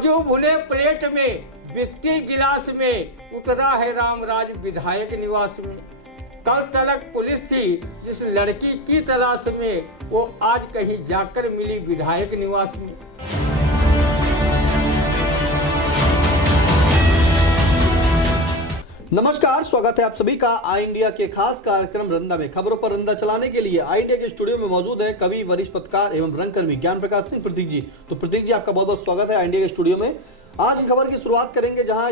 काजू भुने प्लेट में, बिस्किट गिलास में, उतरा है रामराज विधायक निवास में। कल तलक पुलिस थी जिस लड़की की तलाश में, वो आज कहीं जाकर मिली विधायक निवास में। नमस्कार, स्वागत है आप सभी का आई इंडिया के खास कार्यक्रम रंदा में। खबरों पर रंदा चलाने के लिए आई इंडिया के स्टूडियो में मौजूद है कवि, वरिष्ठ पत्रकार एवं रंगकर्मी ज्ञान प्रकाश सिंह प्रतीक जी। तो प्रतीक जी, आपका बहुत बहुत स्वागत है आई इंडिया के स्टूडियो में। आज की खबर की शुरुआत करेंगे जहां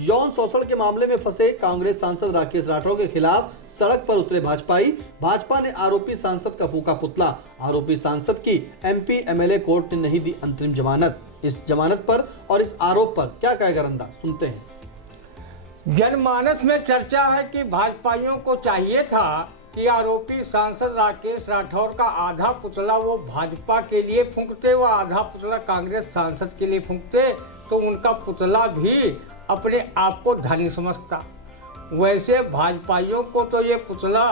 यौन शोषण के मामले में फंसे कांग्रेस सांसद राकेश राठौर के खिलाफ सड़क पर उतरे भाजपा ने आरोपी सांसद का फूका पुतला। आरोपी सांसद की एमपी एमएलए कोर्ट ने नहीं दी अंतरिम जमानत। इस जमानत पर और इस आरोप पर क्या कहेगा रंदा, सुनते हैं। जनमानस में चर्चा है कि भाजपाइयों को चाहिए था कि आरोपी सांसद राकेश राठौर का आधा पुतला वो भाजपा के लिए फूंकते, व आधा पुतला कांग्रेस सांसद के लिए फूंकते, तो उनका पुतला भी अपने आप को धनी समझता। वैसे भाजपाइयों को तो ये पुतला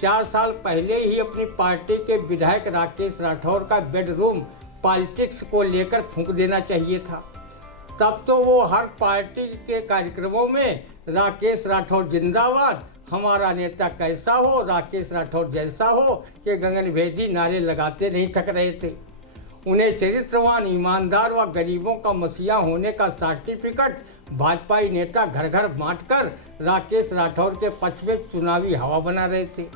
4 साल पहले ही अपनी पार्टी के विधायक राकेश राठौर का बेडरूम पॉलिटिक्स को लेकर फूंक देना चाहिए था। तब तो वो हर पार्टी के कार्यक्रमों में राकेश राठौर जिंदाबाद, हमारा नेता कैसा हो, राकेश राठौर जैसा हो के गगनभेदी नारे लगाते नहीं थक रहे थे। उन्हें चरित्रवान, ईमानदार व गरीबों का मसीहा होने का सर्टिफिकेट भाजपाई नेता घर घर बांटकर राकेश राठौर के पक्ष में चुनावी हवा बना रहे थे।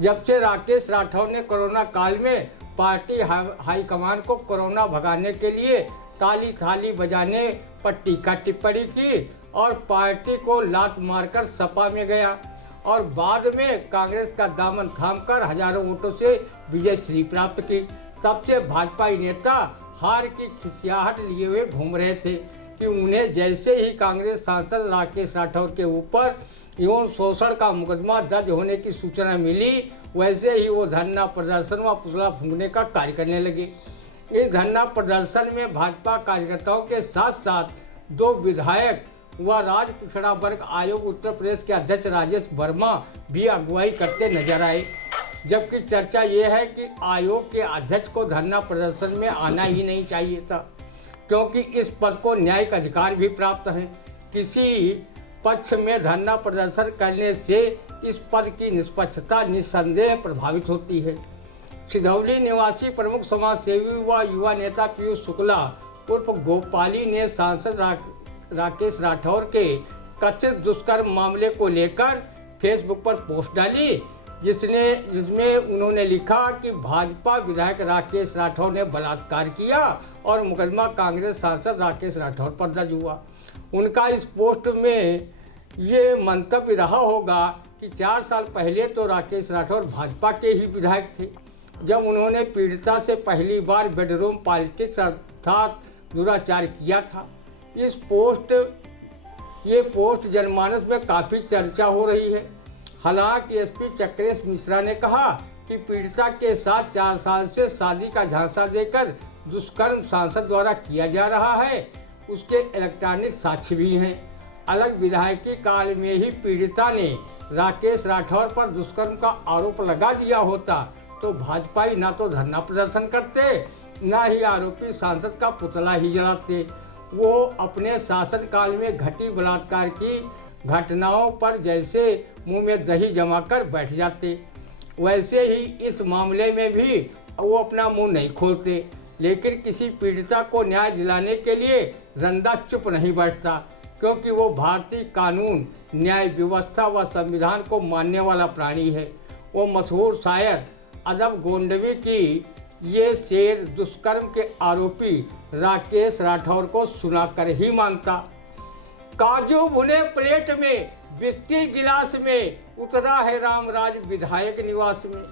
जब से राकेश राठौर ने कोरोना काल में पार्टी हाईकमान को कोरोना भगाने के लिए ताली थाली बजाने पर टीका टिप्पणी की और पार्टी को लात मारकर सपा में गया और बाद में कांग्रेस का दामन थामकर हजारों वोटों से विजय श्री प्राप्त की, तब से भाजपा नेता हार की खिसियाहट लिए हुए घूम रहे थे कि उन्हें जैसे ही कांग्रेस सांसद राकेश राठौर के ऊपर यौन शोषण का मुकदमा दर्ज होने की सूचना मिली, वैसे ही वो धरना प्रदर्शन व पुतला फूंकने का कार्य करने लगे। इस धरना प्रदर्शन में भाजपा कार्यकर्ताओं के साथ साथ 2 विधायक व राज्य पिछड़ा वर्ग आयोग उत्तर प्रदेश के अध्यक्ष राजेश वर्मा भी अगुवाई करते नजर आए। जबकि चर्चा ये है कि आयोग के अध्यक्ष को धरना प्रदर्शन में आना ही नहीं चाहिए था, क्योंकि इस पद को न्यायिक अधिकार भी प्राप्त है। किसी पक्ष में धरना प्रदर्शन करने से इस पद की निष्पक्षता निस्संदेह प्रभावित होती है। सिधौली निवासी प्रमुख समाज सेवी व युवा नेता पीयूष शुक्ला उर्फ गोपाली ने सांसद राकेश राठौर के कथित दुष्कर्म मामले को लेकर फेसबुक पर पोस्ट डाली, जिसमें उन्होंने लिखा कि भाजपा विधायक राकेश राठौर ने बलात्कार किया और मुकदमा कांग्रेस सांसद राकेश राठौर पर दर्ज हुआ। उनका इस पोस्ट में ये मंतव्य रहा होगा कि 4 साल पहले तो राकेश राठौर भाजपा के ही विधायक थे, जब उन्होंने पीड़िता से पहली बार बेडरूम पॉलिटिक्स अर्थात दुराचार किया था। ये पोस्ट जनमानस में काफ़ी चर्चा हो रही है। हालांकि एसपी चक्रेश मिश्रा ने कहा कि पीड़िता के साथ 4 साल से शादी का झांसा देकर दुष्कर्म सांसद द्वारा किया जा रहा है, उसके इलेक्ट्रॉनिक साक्ष्य भी हैं। अलग विधायकी काल में ही पीड़िता ने राकेश राठौर पर दुष्कर्म का आरोप लगा दिया होता तो भाजपाई ना तो धरना प्रदर्शन करते, ना ही आरोपी सांसद का पुतला ही जलाते। वो अपने शासनकाल में घटी बलात्कार की घटनाओं पर जैसे मुंह में दही जमाकर बैठ जाते, वैसे ही इस मामले में भी वो अपना मुंह नहीं खोलते। लेकिन किसी पीड़िता को न्याय दिलाने के लिए रंदा चुप नहीं बैठता, क्योंकि वो भारतीय कानून, न्याय व्यवस्था व संविधान को मानने वाला प्राणी है। वो मशहूर शायर अदब गोंडवी की ये शेर दुष्कर्म के आरोपी राकेश राठौर को सुनाकर ही मानता। काजू भुने प्लेट में, बिस्किट गिलास में, उतरा है रामराज विधायक निवास में।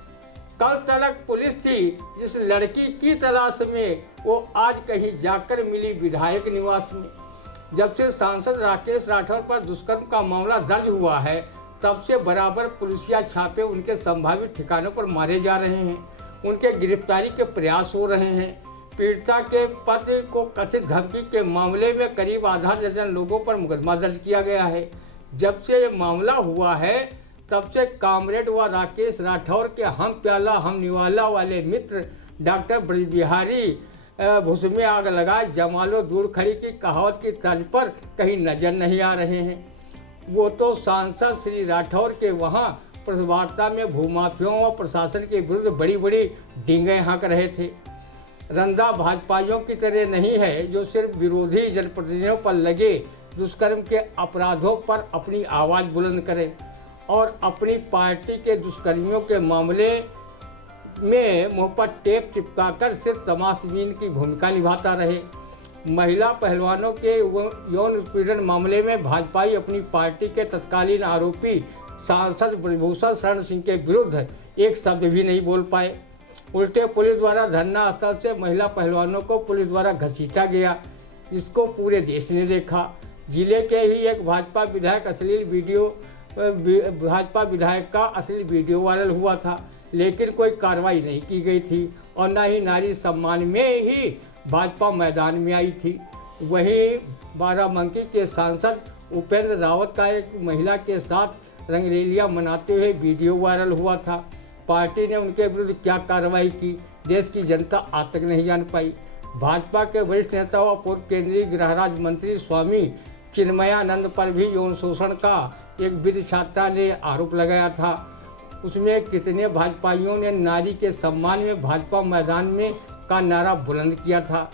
कल तलक पुलिस थी जिस लड़की की तलाश में, वो आज कहीं जाकर मिली विधायक निवास में। जब से सांसद राकेश राठौर पर दुष्कर्म का मामला दर्ज हुआ है, तब से बराबर पुलिसिया छापे उनके संभावित ठिकानों पर मारे जा रहे हैं, उनके गिरफ्तारी के प्रयास हो रहे हैं। पीड़िता के पति को कथित धमकी के मामले में करीब आधा दर्जन लोगों पर मुकदमा दर्ज किया गया है। जब से ये मामला हुआ है, तब से कामरेड व राकेश राठौर के हम प्याला हम निवाला वाले मित्र डॉक्टर ब्रजबिहारी भुस में आग लगाए जमालो दूर खड़ी की कहावत की तर्ज पर कहीं नजर नहीं आ रहे हैं। वो तो सांसद श्री राठौर के वहाँ प्रेस वार्ता में भूमाफियों और प्रशासन के विरुद्ध बड़ी बड़ी डींगें हाँक रहे थे। रंधा भाजपाइयों की तरह नहीं है जो सिर्फ विरोधी जनप्रतिनिधियों पर लगे दुष्कर्म के अपराधों पर अपनी आवाज़ बुलंद करे और अपनी पार्टी के दुष्कर्मियों के मामले में मुंह पर टेप चिपकाकर सिर्फ तमाशबीन की भूमिका निभाता रहे। महिला पहलवानों के यौन उत्पीड़न मामले में भाजपाई अपनी पार्टी के तत्कालीन आरोपी सांसद ब्रजभूषण शरण सिंह के विरुद्ध एक शब्द भी नहीं बोल पाए। उल्टे पुलिस द्वारा धरना स्थल से महिला पहलवानों को पुलिस द्वारा घसीटा गया। इसको पूरे देश ने देखा। जिले के ही एक भाजपा विधायक का अश्लील वीडियो वायरल हुआ था, लेकिन कोई कार्रवाई नहीं की गई थी और न ही नारी सम्मान में ही भाजपा मैदान में आई थी। वहीं बाराबंकी के सांसद उपेंद्र रावत का एक महिला के साथ रंगरेलियां मनाते हुए वीडियो वायरल हुआ था। पार्टी ने उनके विरुद्ध क्या कार्रवाई की, देश की जनता आज तक नहीं जान पाई। भाजपा के वरिष्ठ नेता व पूर्व केंद्रीय गृह राज्य मंत्री स्वामी चिन्मयानंद पर भी यौन शोषण का एक विधि छात्रा ने आरोप लगाया था। उसमें कितने भाजपाइयों ने नारी के सम्मान में भाजपा मैदान में का नारा बुलंद किया था।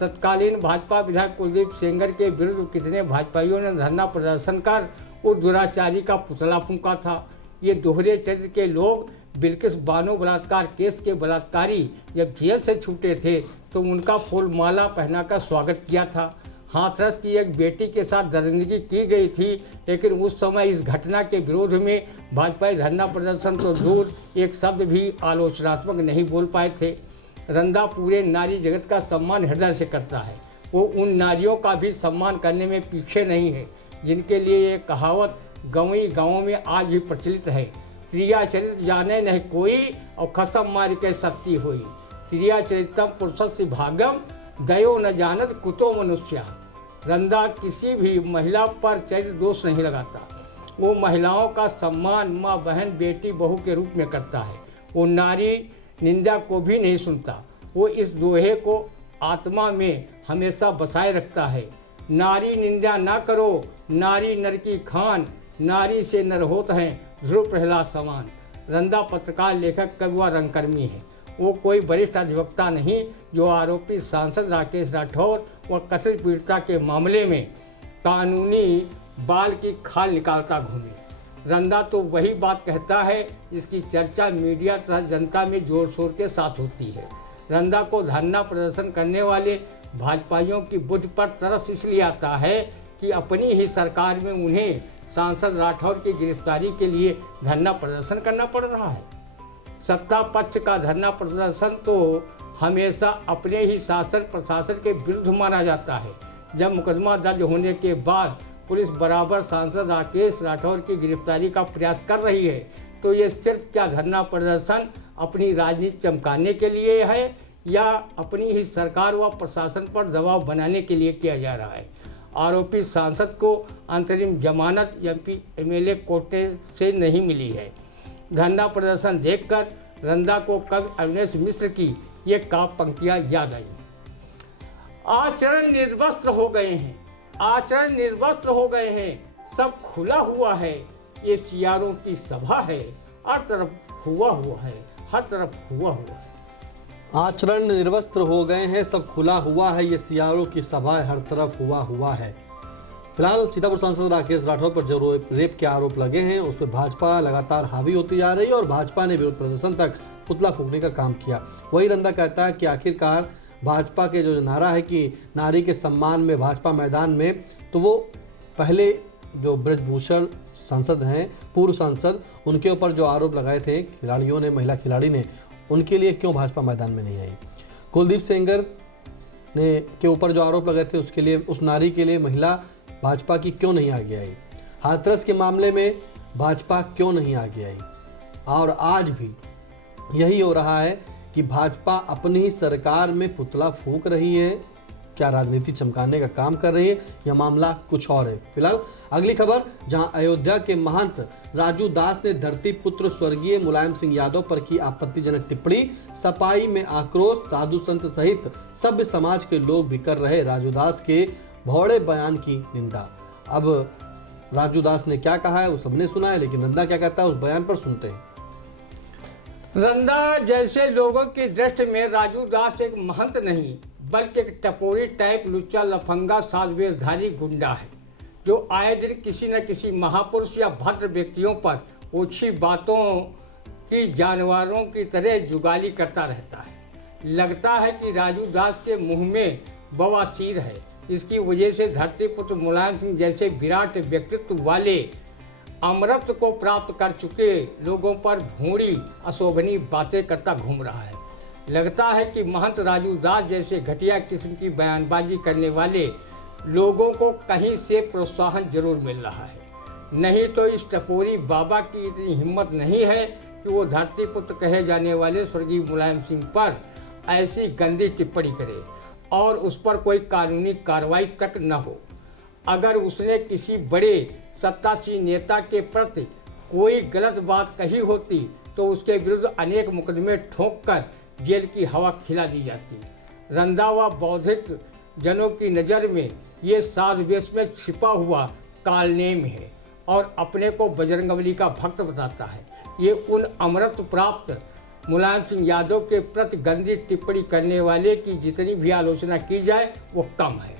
तत्कालीन भाजपा विधायक कुलदीप सेंगर के विरुद्ध कितने भाजपाइयों ने धरना प्रदर्शन कर उस दुराचारी का पुतला फूंका था। ये दोहरे चरित्र के लोग बिल्किस बानो बलात्कार केस के बलात्कारी जब जेल से छूटे थे तो उनका फूल माला पहनाकर स्वागत किया था। हाथरस की एक बेटी के साथ दरिंदगी की गई थी, लेकिन उस समय इस घटना के विरोध में भाजपाई धरना प्रदर्शन तो दूर एक शब्द भी आलोचनात्मक नहीं बोल पाए थे। रंधा पूरे नारी जगत का सम्मान हृदय से करता है। वो उन नारियों का भी सम्मान करने में पीछे नहीं है जिनके लिए ये कहावत गाँवों में आज भी प्रचलित है। स्त्रिया चरित्र जाने नहीं कोई और खसम मार के सत्ती हुई। स्त्रिया चरितम पुरुषस्य भाग्यम दयो न जानत कुतो मनुष्या। रंधा किसी भी महिला पर चरित्र दोष नहीं लगाता। वो महिलाओं का सम्मान माँ, बहन, बेटी, बहू के रूप में करता है। वो नारी निंदा को भी नहीं सुनता। वो इस दोहे को आत्मा में हमेशा बसाए रखता है। नारी निंदा ना करो, नारी नर की खान, नारी से नर होत हैं ध्रुव प्रहलाद समान। रंधा पत्रकार, लेखक, कवि व रंगकर्मी है। वो कोई वरिष्ठ अधिवक्ता नहीं जो आरोपी सांसद राकेश राठौर व कथित पीड़िता के मामले में कानूनी बाल की खाल निकालता घूमे। रंधा तो वही बात कहता है जिसकी चर्चा मीडिया तथा जनता में जोर शोर के साथ होती है। रंधा को धरना प्रदर्शन करने वाले भाजपाइयों की बुद्धि पर तरस इसलिए आता है कि अपनी ही सरकार में उन्हें सांसद राठौर की गिरफ्तारी के लिए धरना प्रदर्शन करना पड़ रहा है। सत्ता पक्ष का धरना प्रदर्शन तो हमेशा अपने ही शासन प्रशासन के विरुद्ध माना जाता है। जब मुकदमा दर्ज होने के बाद पुलिस बराबर सांसद राकेश राठौर की गिरफ्तारी का प्रयास कर रही है तो ये सिर्फ क्या धरना प्रदर्शन अपनी राजनीति चमकाने के लिए है या अपनी ही सरकार व प्रशासन पर दबाव बनाने के लिए किया जा रहा है। आरोपी सांसद को अंतरिम जमानत एमपी एमएलए कोटे से नहीं मिली है। धरना प्रदर्शन देखकर रंधा को कवि अविनेश मिश्र की ये काव्य पंक्तियाँ याद आई। आचरण निर्वस्त्र हो गए हैं, आचरण निर्वस्त्र हो गए हैं, सब खुला हुआ है, ये सियारों की सभा है, हर तरफ हुआ है, हर तरफ हुआ है। आचरण निर्वस्त्र हो गए हैं, सब खुला हुआ है, ये सियारों की सभा है, हर तरफ हुआ है। फिलहाल सीतापुर सांसद राकेश राठौर पर जो रेप के आरोप लगे हैं उस पर भाजपा लगातार हावी होती जा रही है और भाजपा ने विरोध प्रदर्शन तक पुतला फूंकने का काम किया। वही रंधा कहता है कि आखिरकार भाजपा के जो नारा है कि नारी के सम्मान में भाजपा मैदान में, तो वो पहले जो ब्रजभूषण सांसद हैं, पूर्व सांसद, उनके ऊपर जो आरोप लगाए थे खिलाड़ियों ने, महिला खिलाड़ी ने, उनके लिए क्यों भाजपा मैदान में नहीं आई। कुलदीप सेंगर ने के ऊपर जो आरोप लगाए थे उसके लिए, उस नारी के लिए महिला भाजपा की क्यों नहीं आगे आई। हाथरस के मामले में भाजपा क्यों नहीं आगे आई। और आज भी यही हो रहा है कि भाजपा अपनी ही सरकार में पुतला फूंक रही है क्या राजनीति चमकाने का काम कर रही है या मामला कुछ और है। फिलहाल अगली खबर, जहां अयोध्या के महंत राजू दास ने धरती पुत्र स्वर्गीय मुलायम सिंह यादव पर की आपत्तिजनक टिप्पणी, सफाई में आक्रोश, साधु संत सहित सभ्य समाज के लोग भी कर रहे राजू दास के भौड़े बयान की निंदा। अब राजू दास ने क्या कहा है वो सबने सुना है, लेकिन रंदा क्या कहता है उस बयान पर सुनते हैं। रंदा जैसे लोगों की दृष्टि में राजू दास एक महंत नहीं बल्कि एक टपोरी टाइप लुच्चा लफंगा साधुवेशधारी गुंडा है, जो आए दिन किसी न किसी महापुरुष या भद्र व्यक्तियों पर ओछी बातों की जानवरों की तरह जुगाली करता रहता है। लगता है कि राजू दास के मुंह में बवासीर है। इसकी वजह से धरती पुत्र मुलायम सिंह जैसे विराट व्यक्तित्व वाले अमृत को प्राप्त कर चुके लोगों पर भूड़ी अशोभनीय बातें करता घूम रहा है। लगता है कि महंत राजू दास जैसे घटिया किस्म की बयानबाजी करने वाले लोगों को कहीं से प्रोत्साहन जरूर मिल रहा है, नहीं तो इस टपोरी बाबा की इतनी हिम्मत नहीं है कि वो धरती पुत्र कहे जाने वाले स्वर्गीय मुलायम सिंह पर ऐसी गंदी टिप्पणी करे और उस पर कोई कानूनी कार्रवाई तक न हो। अगर उसने किसी बड़े सत्तासीन नेता के प्रति कोई गलत बात कही होती तो उसके विरुद्ध अनेक मुकदमे ठोंक कर जेल की हवा खिला दी जाती। रंधा व बौद्धिक जनों की नज़र में ये साधुवेश में छिपा हुआ कालनेम है और अपने को बजरंगबली का भक्त बताता है। ये उन अमृत प्राप्त मुलायम सिंह यादव के प्रति गंदी टिप्पणी करने वाले की जितनी भी आलोचना की जाए वो कम है।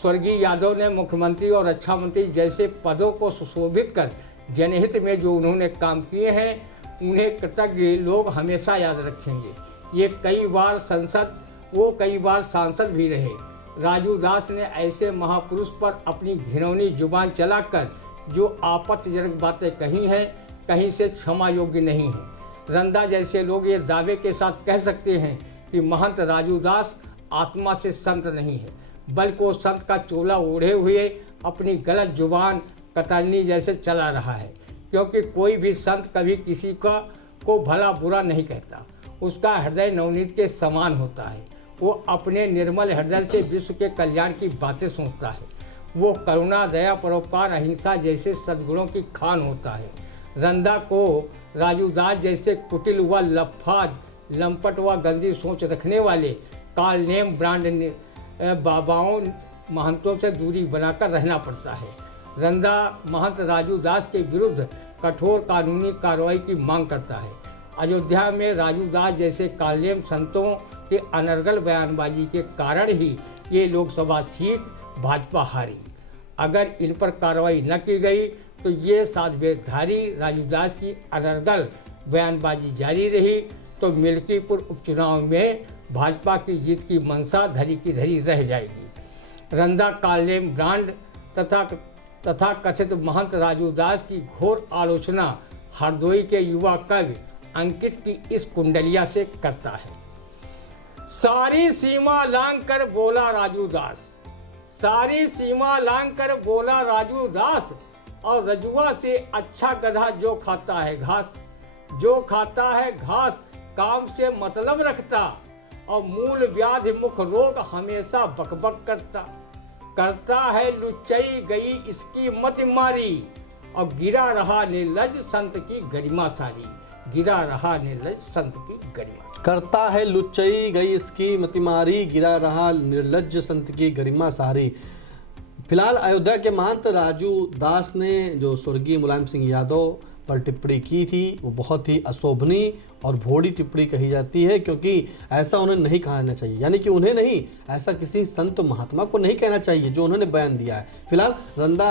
स्वर्गीय यादव ने मुख्यमंत्री और रक्षा मंत्री जैसे पदों को सुशोभित कर जनहित में जो उन्होंने काम किए हैं उन्हें कृतज्ञ लोग हमेशा याद रखेंगे। ये कई बार सांसद भी रहे। राजू दास ने ऐसे महापुरुष पर अपनी घिनौनी जुबान चलाकर जो आपत्तिजनक बातें कही हैं कहीं से क्षमा योग्य नहीं है। रंदा जैसे लोग ये दावे के साथ कह सकते हैं कि महंत राजू दास आत्मा से संत नहीं है बल्कि वो संत का चोला ओढ़े हुए अपनी गलत जुबान कतरनी जैसे चला रहा है, क्योंकि कोई भी संत कभी किसी को भला बुरा नहीं कहता। उसका हृदय नवनीत के समान होता है। वो अपने निर्मल हृदय से विश्व के कल्याण की बातें सोचता है। वो करुणा, दया, परोपकार, अहिंसा जैसे सद्गुणों की खान होता है। रंदा को राजू दास जैसे कुटिल व लफाज, लंपट व गंदी सोच रखने वाले कालनेम ब्रांड बाबाओं महंतों से दूरी बनाकर रहना पड़ता है। रंदा महंत राजू दास के विरुद्ध कठोर कानूनी कार्रवाई की मांग करता है। अयोध्या में राजू दास जैसे कालनेम संतों के अनर्गल बयानबाजी के कारण ही ये लोकसभा सीट भाजपा हारी। अगर इन पर कार्रवाई न की गई तो ये साधुवेशधारी राजू दास की अनर्गल बयानबाजी जारी रही तो मिल्कीपुर उपचुनाव में भाजपा की जीत की मंशा धरी की धरी रह जाएगी। रंदा कालनेम ब्रांड तथा कथित महंत राजू दास की घोर आलोचना हरदोई के युवा कवि अंकित की इस कुंडलिया से करता है। सारी सीमा लांघ कर बोला राजू दास, सारी सीमा लांघ कर बोला राजू दास, और रजुआ से अच्छा गधा जो खाता है घास, जो खाता है घास काम से मतलब रखता, और मूल व्याधि मुख रोग हमेशा बकबक करता है लुच्चई गई इसकी मत मारी, और गिरा रहा निर्लज संत की गरिमा सारी, गिरा रहा निर्लज संत की गरिमा सारी। करता है लुच्चई गई इसकी मतिमारी, गिरा रहा निर्लज संत की गरिमा सारी। फिलहाल अयोध्या के महंत राजू दास ने जो स्वर्गीय मुलायम सिंह यादव पर टिप्पणी की थी वो बहुत ही अशोभनीय और भोड़ी टिप्पणी कही जाती है, क्योंकि ऐसा उन्हें नहीं कहना चाहिए, यानी कि उन्हें नहीं, ऐसा किसी संत महात्मा को नहीं कहना चाहिए जो उन्होंने बयान दिया है। फिलहाल रंदा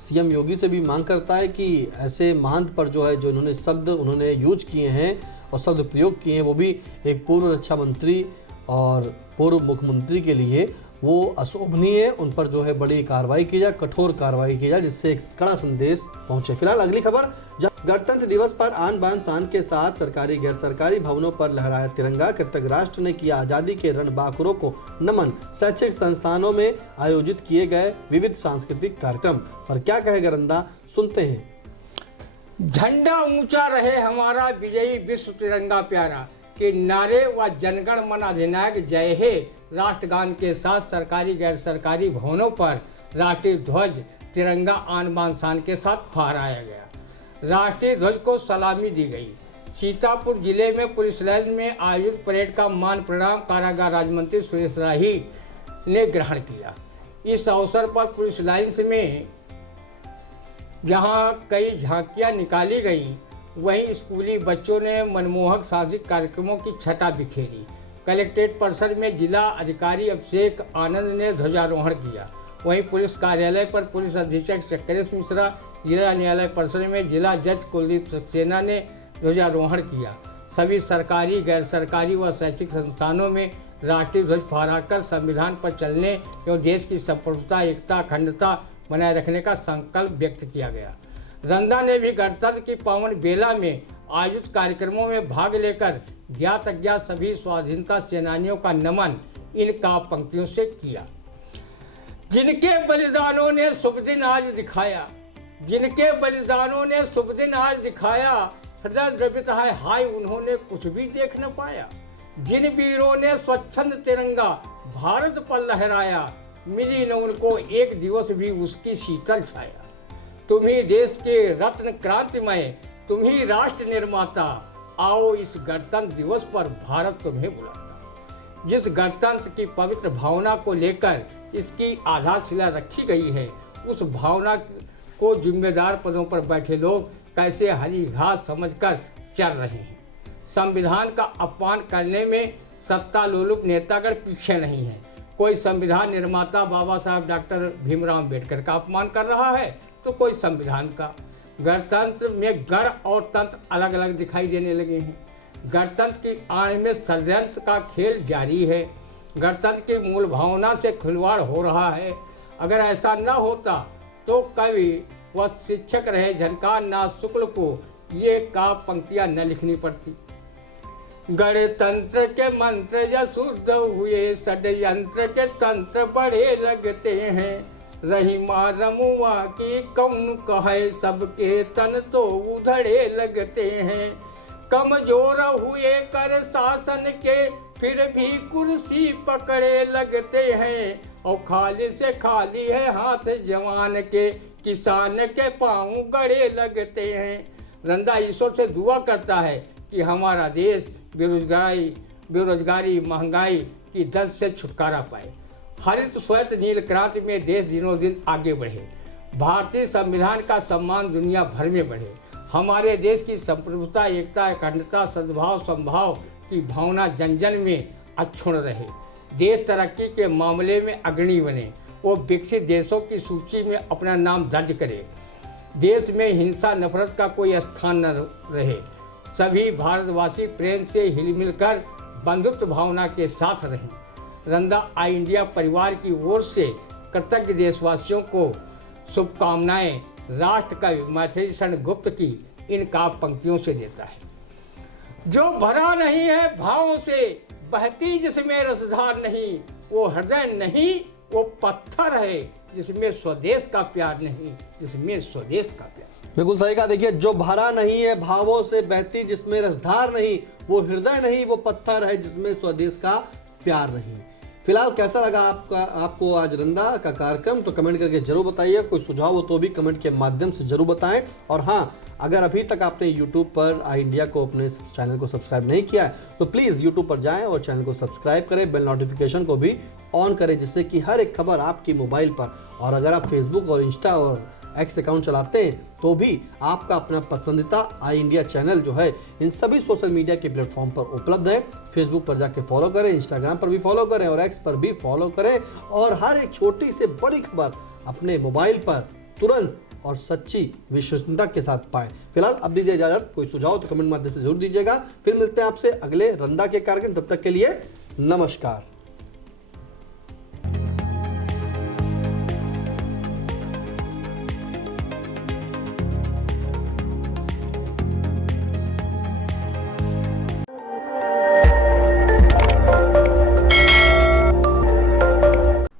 सीएम योगी से भी मांग करता है कि ऐसे महंत पर जो है जो उन्होंने शब्द उन्होंने यूज किए हैं और शब्द प्रयोग किए हैं वो भी एक पूर्व रक्षा मंत्री और पूर्व मुख्यमंत्री के लिए वो अशोभनीय है, उन पर जो है बड़ी कार्रवाई की जाए, कठोर कार्रवाई की जाए जिससे एक कड़ा संदेश पहुंचे। फिलहाल अगली खबर, गणतंत्र दिवस पर आन बान शान के साथ सरकारी गैर सरकारी भवनों पर लहराया तिरंगा, कृतज्ञ राष्ट्र ने किया आजादी के रणबांकुरों को नमन, शैक्षिक संस्थानों में आयोजित किए गए विविध सांस्कृतिक कार्यक्रम पर क्या कहेगा रंदा, सुनते हैं। झंडा ऊंचा रहे हमारा विजयी विश्व तिरंगा प्यारा, कि नारे व जनगण मन अधिनायक जय हे राष्ट्रगान के साथ सरकारी गैर सरकारी भवनों पर राष्ट्रीय ध्वज तिरंगा आन बान शान के साथ फहराया गया। राष्ट्रीय ध्वज को सलामी दी गई। सीतापुर जिले में पुलिस लाइन में आयोजित परेड का मान प्रणाम कारागार राज्य मंत्री सुरेश राही ने ग्रहण किया। इस अवसर पर पुलिस लाइन्स में जहां कई झांकियां निकाली गई, वहीं स्कूली बच्चों ने मनमोहक सांस्कृतिक कार्यक्रमों की छटा बिखेरी। कलेक्ट्रेट परिसर में जिला अधिकारी अभिषेक आनंद ने ध्वजारोहण किया। वहीं पुलिस कार्यालय पर पुलिस अधीक्षक चक्रेश मिश्रा, जिला न्यायालय परिसर में जिला जज कुलदीप सक्सेना ने ध्वजारोहण किया। सभी सरकारी गैर सरकारी व शैक्षिक संस्थानों में राष्ट्रीय ध्वज फहराकर संविधान पर चलने एवं देश की संप्रभुता, एकता, अखंडता बनाए रखने का संकल्प व्यक्त किया गया। रंदा ने भी गणतंत्र की पावन बेला में आयोजित कार्यक्रमों में भाग लेकर ज्ञात अज्ञात सभी स्वाधीनता सेनानियों का नमन इन काव्य पंक्तियों से किया। जिनके बलिदानों ने शुभ दिन आज दिखाया, जिनके बलिदानों ने शुभ दिन आज दिखाया, हृदय द्रवित है हाय उन्होंने कुछ भी देख न पाया। जिन वीरों ने स्वच्छंद तिरंगा भारत पर लहराया, मिली न उनको एक दिवस भी उसकी शीतल छाया। तुम ही देश के रत्न क्रांतिमय, तुम ही राष्ट्र निर्माता, आओ इस गणतंत्र दिवस पर भारत तुम्हें बुलाता। जिस गणतंत्र की पवित्र भावना को लेकर इसकी आधारशिला रखी गई है, उस भावना को जिम्मेदार पदों पर बैठे लोग कैसे हरी घास समझकर चल रहे हैं। संविधान का अपमान करने में सत्ता लोलुप नेतागण पीछे नहीं है। कोई संविधान निर्माता बाबा साहब डॉक्टर भीमराव अम्बेडकर का अपमान कर रहा है, तो कोई संविधान का। गणतंत्र में गण और तंत्र अलग अलग दिखाई देने लगे हैं। गणतंत्र की आड़ में षड्यंत्र का खेल जारी है। गणतंत्र की मूल भावना से खिलवाड़ हो रहा है। अगर ऐसा न होता तो कवि व शिक्षक रहे झनकार नाथ शुक्ल को ये काव्य पंक्तियां न लिखनी पड़ती। गणतंत्र के मंत्र यशुद्ध हुए, षड्यंत्र के तंत्र बड़े लगते हैं। रही माँ रमुआ की कौन कहे, सबके तन तो उधड़े लगते हैं। कमजोर हुए कर शासन के, फिर भी कुर्सी पकड़े लगते हैं। और खाली से खाली है हाथ जवान के, किसान के पाँव गड़े लगते हैं। रंदा ईश्वर से दुआ करता है कि हमारा देश बेरोजगारी महंगाई की दर्द से छुटकारा पाए। हरित श्वेत नील क्रांति में देश दिनों दिन आगे बढ़े। भारतीय संविधान का सम्मान दुनिया भर में बढ़े। हमारे देश की संप्रभुता, एकता, अखंडता, सद्भाव, संभाव की भावना जन जन में अक्षुण्ण रहे। देश तरक्की के मामले में अग्रणी बने। वो विकसित देशों की सूची में अपना नाम दर्ज करे। देश में हिंसा नफरत का कोई स्थान न रहे। सभी भारतवासी प्रेम से हिलमिल कर बंधुत्व भावना के साथ रहें। रंदा आई इंडिया परिवार की ओर से कृतज्ञ देशवासियों को शुभकामनाएं राष्ट्र कवि मैथिली शरण गुप्त की इन काव्य पंक्तियों से देता है। जो भरा नहीं है भावों से, बहती जिसमें रसधार नहीं, वो हृदय नहीं वो पत्थर है, जिसमें स्वदेश का प्यार नहीं, जिसमें स्वदेश का प्यार। बिल्कुल सही कहा। देखिए, जो भरा नहीं है भावों से, बहती जिसमें रसधार नहीं, वो हृदय नहीं वो पत्थर है, जिसमें स्वदेश का प्यार नहीं। फिलहाल कैसा लगा आपको आज रंदा का कार्यक्रम, तो कमेंट करके जरूर बताइए। कोई सुझाव हो तो भी कमेंट के माध्यम से जरूर बताएं। और हाँ, अगर अभी तक आपने यूट्यूब पर आई इंडिया को अपने चैनल को सब्सक्राइब नहीं किया है, तो प्लीज़ यूट्यूब पर जाएं और चैनल को सब्सक्राइब करें, बेल नोटिफिकेशन को भी ऑन करें, जिससे कि हर एक खबर आपकी मोबाइल पर, और अगर आप फेसबुक और इंस्टा और एक्स अकाउंट चलाते हैं तो भी आपका अपना पसंदीदा आई इंडिया चैनल जो है इन सभी सोशल मीडिया के प्लेटफॉर्म पर उपलब्ध है। फेसबुक पर जाके फॉलो करें, इंस्टाग्राम पर भी फॉलो करें और एक्स पर भी फॉलो करें, और हर एक छोटी से बड़ी खबर अपने मोबाइल पर तुरंत और सच्ची विश्वसनीयता के साथ पाएं। फिलहाल अब दीजिए इजाजत। कोई सुझाव तो कमेंट माध्यम से जरूर दीजिएगा। फिर मिलते हैं आपसे अगले रंदा के कार्यक्रम। तब तक के लिए नमस्कार।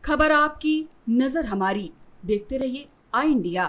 खबर आपकी, नजर हमारी। देखते रहिए आई इंडिया।